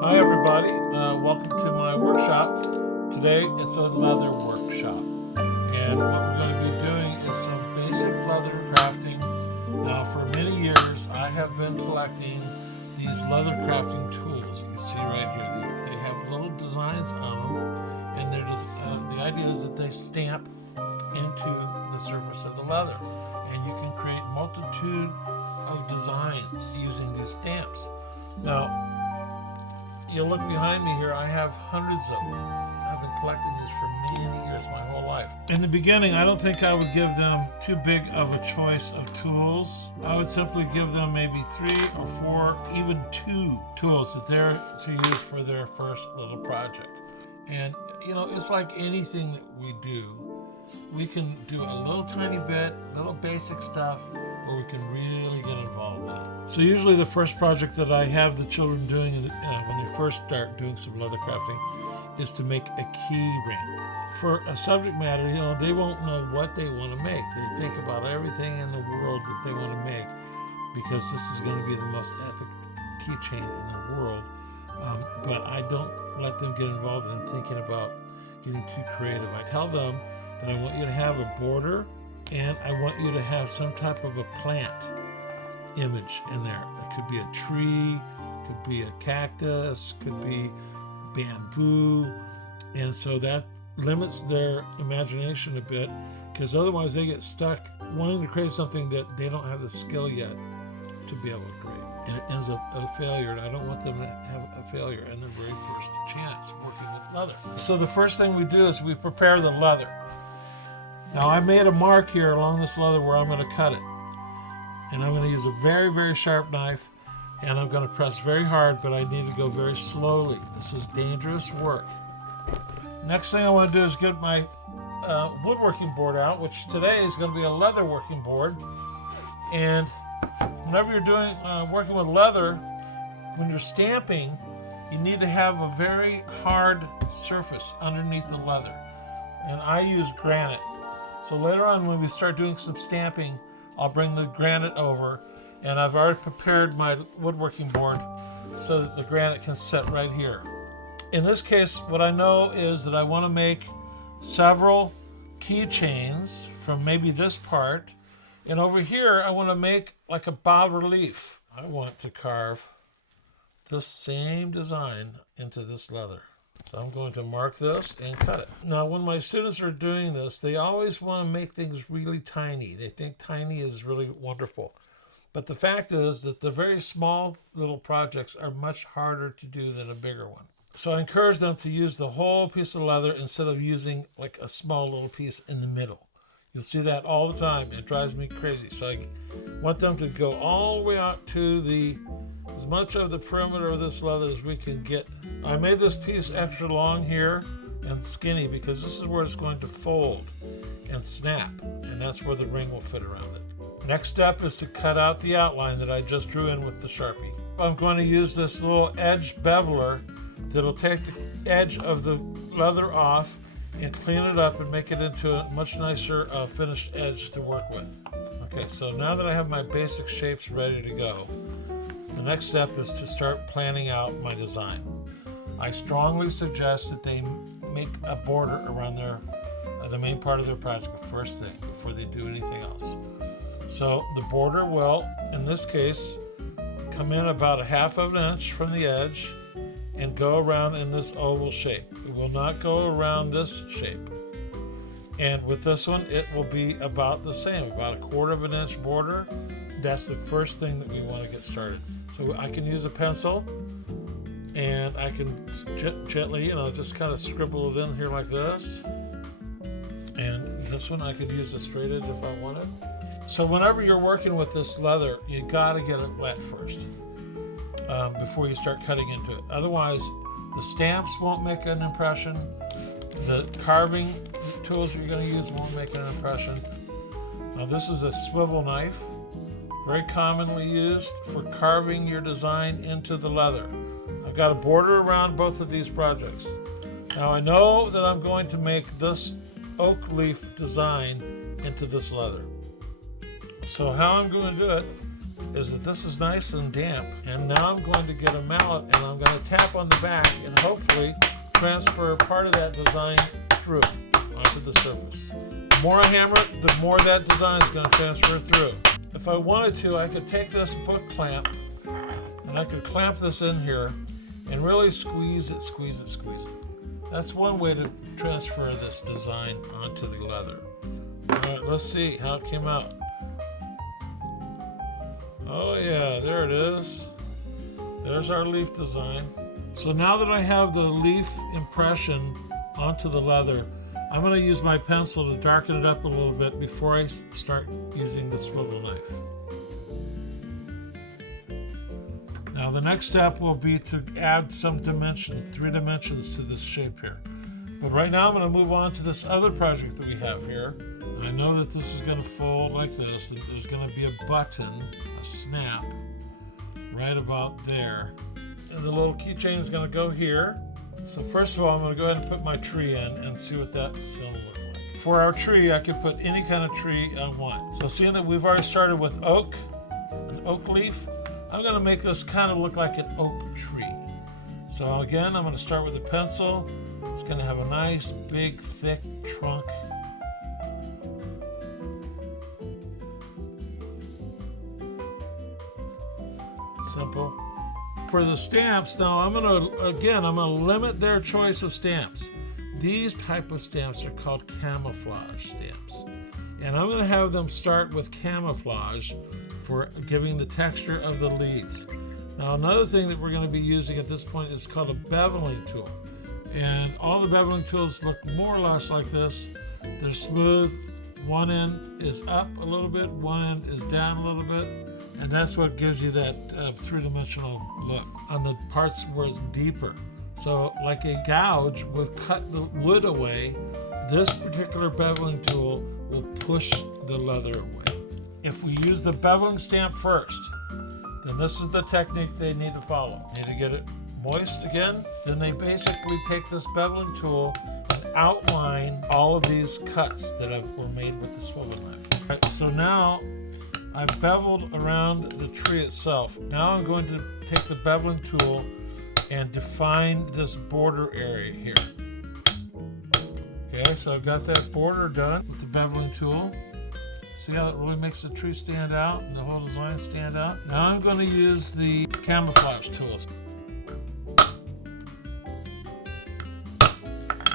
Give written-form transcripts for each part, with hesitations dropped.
Hi everybody, welcome to my workshop. Today it's a leather workshop, and what we're going to be doing is some basic leather crafting. Now for many years I have been collecting these leather crafting tools. You can see right here, they have little designs on them, and they're just, the idea is that they stamp into the surface of the leather, and you can create multitude of designs using these stamps. Now, you look behind me here, I have hundreds of them. I've been collecting these for many years, my whole life. In the beginning, I don't think I would give them too big of a choice of tools. I would simply give them maybe 3 or 4, even 2 tools that they're to use for their first little project. And you know, it's like anything that we do. We can do a little tiny bit, little basic stuff, where we can really get involved in it. So usually the first project that I have the children doing when they first start doing some leather crafting is to make a key ring. For a subject matter, you know, they won't know what they want to make. They think about everything in the world that they want to make, because this is going to be the most epic keychain in the world. But I don't let them get involved in thinking about getting too creative. I tell them that I want you to have a border, and I want you to have some type of a plant image in there. It could be a tree, could be a cactus, could be bamboo, and so that limits their imagination a bit, because otherwise they get stuck wanting to create something that they don't have the skill yet to be able to create, and it ends up a failure. And I don't want them to have a failure in their very first chance working with leather. So the first thing we do is we prepare the leather. Now I made a mark here along this leather where I'm going to cut it, and I'm going to use a very, very sharp knife, and I'm going to press very hard, but I need to go very slowly. This is dangerous work. Next thing I want to do is get my woodworking board out, which today is going to be a leather working board. And whenever you're doing working with leather, when you're stamping, you need to have a very hard surface underneath the leather, and I use granite. So later on, when we start doing some stamping, I'll bring the granite over, and I've already prepared my woodworking board so that the granite can sit right here. In this case, what I know is that I want to make several keychains from maybe this part, and over here I want to make like a bas-relief. I want to carve this same design into this leather. So I'm going to mark this and cut it. Now, when my students are doing this, they always want to make things really tiny. They think tiny is really wonderful. But the fact is that the very small little projects are much harder to do than a bigger one. So I encourage them to use the whole piece of leather instead of using like a small little piece in the middle. You'll see that all the time. It drives me crazy. So I want them to go all the way out to as much of the perimeter of this leather as we can get. I made this piece extra long here and skinny because this is where it's going to fold and snap, and that's where the ring will fit around it. Next step is to cut out the outline that I just drew in with the Sharpie. I'm going to use this little edge beveler that'll take the edge of the leather off and clean it up and make it into a much nicer finished edge to work with. Okay, so now that I have my basic shapes ready to go, the next step is to start planning out my design. I strongly suggest that they make a border around the main part of their project the first thing before they do anything else. So the border will, in this case, come in about 1/2 inch from the edge and go around in this oval shape. It will not go around this shape. And with this one, it will be about the same, about 1/4 inch border. That's the first thing that we want to get started. So I can use a pencil, and I can gently, just kind of scribble it in here like this. And this one I could use a straight edge if I wanted. So whenever you're working with this leather, you got to get it wet first before you start cutting into it. Otherwise, the stamps won't make an impression. The carving tools you're going to use won't make an impression. Now this is a swivel knife, very commonly used for carving your design into the leather. I've got a border around both of these projects. Now I know that I'm going to make this oak leaf design into this leather. So how I'm going to do it is that this is nice and damp, and now I'm going to get a mallet and I'm going to tap on the back and hopefully transfer part of that design through onto the surface. The more I hammer it, the more that design is going to transfer through. If I wanted to, I could take this book clamp and I could clamp this in here and really squeeze it, squeeze it, squeeze it. That's one way to transfer this design onto the leather. All right, let's see how it came out. Oh yeah, there it is. There's our leaf design. So now that I have the leaf impression onto the leather, I'm going to use my pencil to darken it up a little bit before I start using the swivel knife. Now the next step will be to add some dimensions, 3 dimensions to this shape here. But right now I'm going to move on to this other project that we have here. I know that this is going to fold like this, that there's going to be a button, a snap, right about there. And the little keychain is going to go here. So first of all, I'm going to go ahead and put my tree in and see what that's going to look like. For our tree, I could put any kind of tree I want. So seeing that we've already started with oak, an oak leaf, I'm going to make this kind of look like an oak tree. So again, I'm going to start with a pencil. It's going to have a nice, big, thick trunk. Simple. For the stamps, now I'm going to limit their choice of stamps. These type of stamps are called camouflage stamps. And I'm going to have them start with camouflage for giving the texture of the leaves. Now another thing that we're going to be using at this point is called a beveling tool. And all the beveling tools look more or less like this. They're smooth. One end is up a little bit, one end is down a little bit. And that's what gives you that three-dimensional look on the parts where it's deeper. So like a gouge would cut the wood away, this particular beveling tool will push the leather away. If we use the beveling stamp first, then this is the technique they need to follow. Need to get it moist again. Then they basically take this beveling tool and outline all of these cuts that were made with the swivel knife. All right, so now I've beveled around the tree itself. Now I'm going to take the beveling tool and define this border area here. Okay, so I've got that border done with the beveling tool. See how it really makes the tree stand out and the whole design stand out? Now I'm going to use the camouflage tools.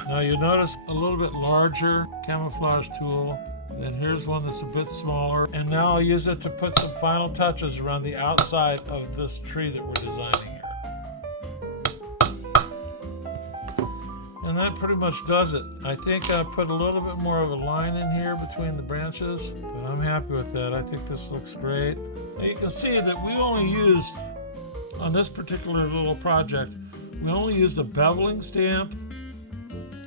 Now you'll notice a little bit larger camouflage tool. Then here's one that's a bit smaller. And now I'll use it to put some final touches around the outside of this tree that we're designing here. And that pretty much does it. I think I put a little bit more of a line in here between the branches, but I'm happy with that. I think this looks great. Now you can see that we only used, on this particular little project, we only used a beveling stamp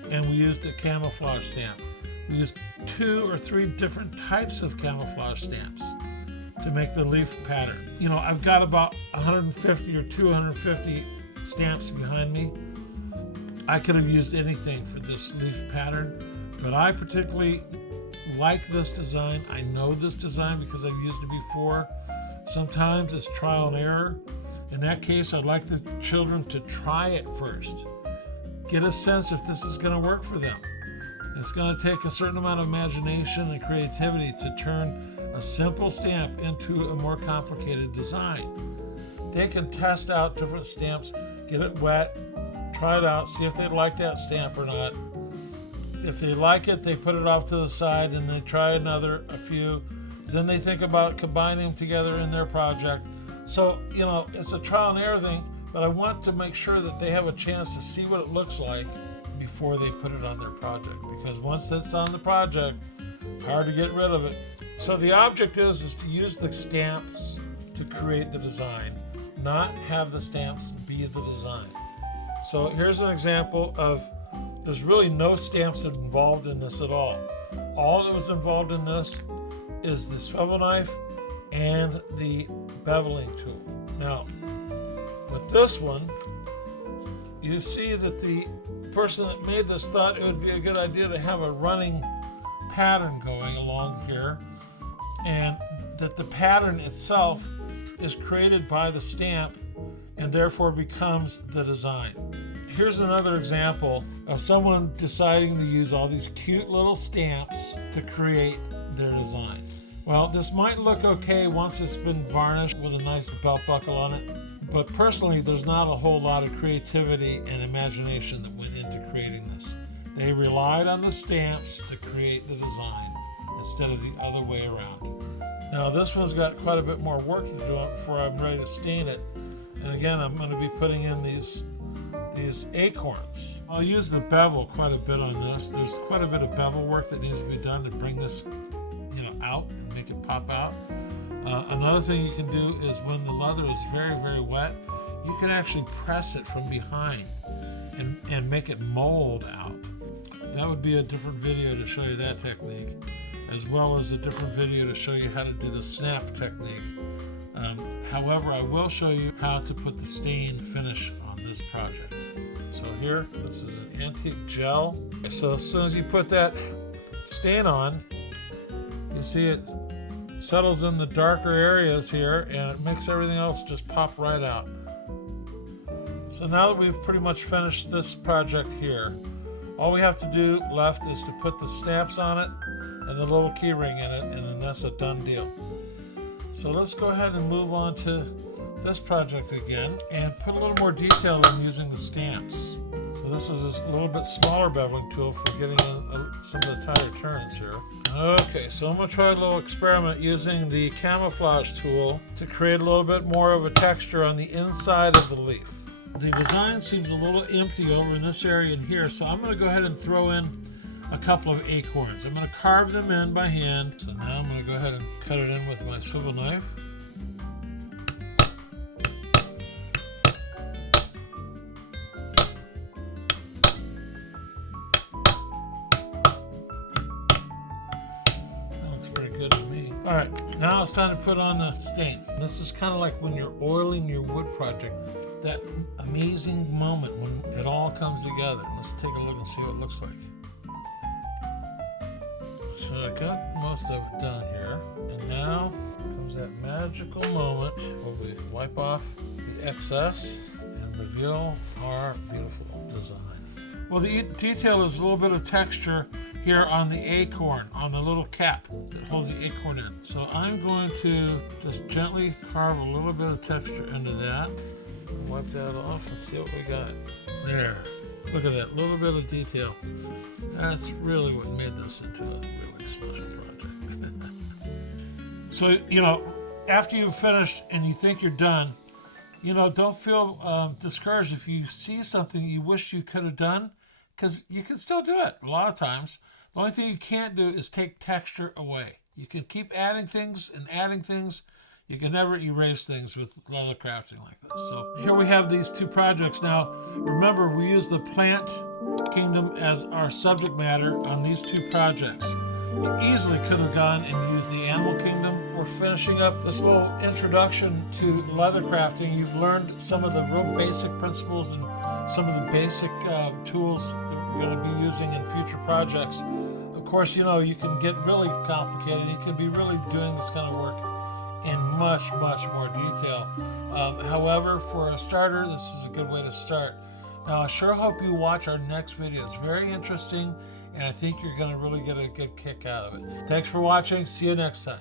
and we used a camouflage stamp. We used 2 or 3 different types of camouflage stamps to make the leaf pattern. You know, I've got about 150 or 250 stamps behind me. I could have used anything for this leaf pattern, but I particularly like this design. I know this design because I've used it before. Sometimes it's trial and error. In that case, I'd like the children to try it first. Get a sense if this is going to work for them. It's going to take a certain amount of imagination and creativity to turn a simple stamp into a more complicated design. They can test out different stamps, get it wet, try it out, see if they like that stamp or not. If they like it, they put it off to the side and they try a few. Then they think about combining them together in their project. So, you know, it's a trial and error thing, but I want to make sure that they have a chance to see what it looks like before they put it on their project. Because once it's on the project, it's hard to get rid of it. So the object is to use the stamps to create the design, not have the stamps be the design. So here's an example of, there's really no stamps involved in this at all. All that was involved in this is the swivel knife and the beveling tool. Now, with this one, you see that the person that made this thought it would be a good idea to have a running pattern going along here, and that the pattern itself is created by the stamp and therefore becomes the design. Here's another example of someone deciding to use all these cute little stamps to create their design. Well, this might look okay once it's been varnished with a nice belt buckle on it, but personally, there's not a whole lot of creativity and imagination that went into creating this. They relied on the stamps to create the design instead of the other way around. Now, this one's got quite a bit more work to do before I'm ready to stain it. And again, I'm going to be putting in these acorns. I'll use the bevel quite a bit on this. There's quite a bit of bevel work that needs to be done to bring this, out and make it pop out. Another thing you can do is when the leather is very, very wet, you can actually press it from behind and make it mold out. That would be a different video to show you that technique, as well as a different video to show you how to do the snap technique. However, I will show you how to put the stain finish on this project. So here, this is an antique gel. So as soon as you put that stain on, you see it settles in the darker areas here and it makes everything else just pop right out. So now that we've pretty much finished this project here, all we have to do left is to put the stamps on it and the little key ring in it, and then that's a done deal. So let's go ahead and move on to this project again and put a little more detail in using the stamps. So this is a little bit smaller beveling tool for getting in some of the tighter turns here. Okay, so I'm going to try a little experiment using the camouflage tool to create a little bit more of a texture on the inside of the leaf. The design seems a little empty over in this area and here, so I'm going to go ahead and throw in a couple of acorns. I'm going to carve them in by hand. So now I'm going to go ahead and cut it in with my swivel knife. That looks pretty good to me. All right, now it's time to put on the stain. This is kind of like when you're oiling your wood project, that amazing moment when it all comes together. Let's take a look and see what it looks like. So I got most of it done here, and now comes that magical moment where we wipe off the excess and reveal our beautiful design. Well, the detail is a little bit of texture here on the acorn, on the little cap that holds the acorn in. So I'm going to just gently carve a little bit of texture into that. Wipe that off and see what we got. There. Look at that little bit of detail. That's really what made this into a really special project. So, after you've finished and you think you're done, don't feel discouraged if you see something you wish you could have done, because you can still do it a lot of times. The only thing you can't do is take texture away. You can keep adding things and adding things. You can never erase things with leather crafting like this. So here we have these two projects. Now, remember, we use the plant kingdom as our subject matter on these two projects. You easily could have gone and used the animal kingdom. We're finishing up this little introduction to leather crafting. You've learned some of the real basic principles and some of the basic tools that we're going to be using in future projects. Of course, you can get really complicated. You can be really doing this kind of work in much, much more detail. However, for a starter, this is a good way to start. Now, I sure hope you watch our next video. It's very interesting, and I think you're going to really get a good kick out of it. Thanks for watching. See you next time.